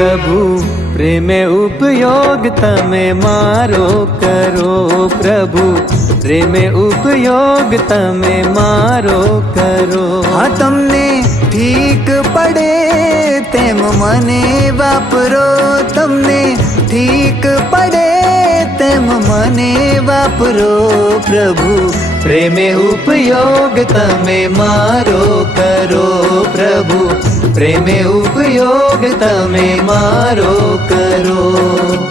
प्रभु प्रेमे उपयोग तमे मारो करो। प्रभु प्रेमे उपयोग तमे मारो करो। हाँ तमने ठीक पड़े तेम मने वापरो। तमने ठीक पड़े तेम मने वापरो। प्रभु प्रेमे उपयोग तमे मारो करो। प्रभु प्रेमे उपयोग तमे मारो करो।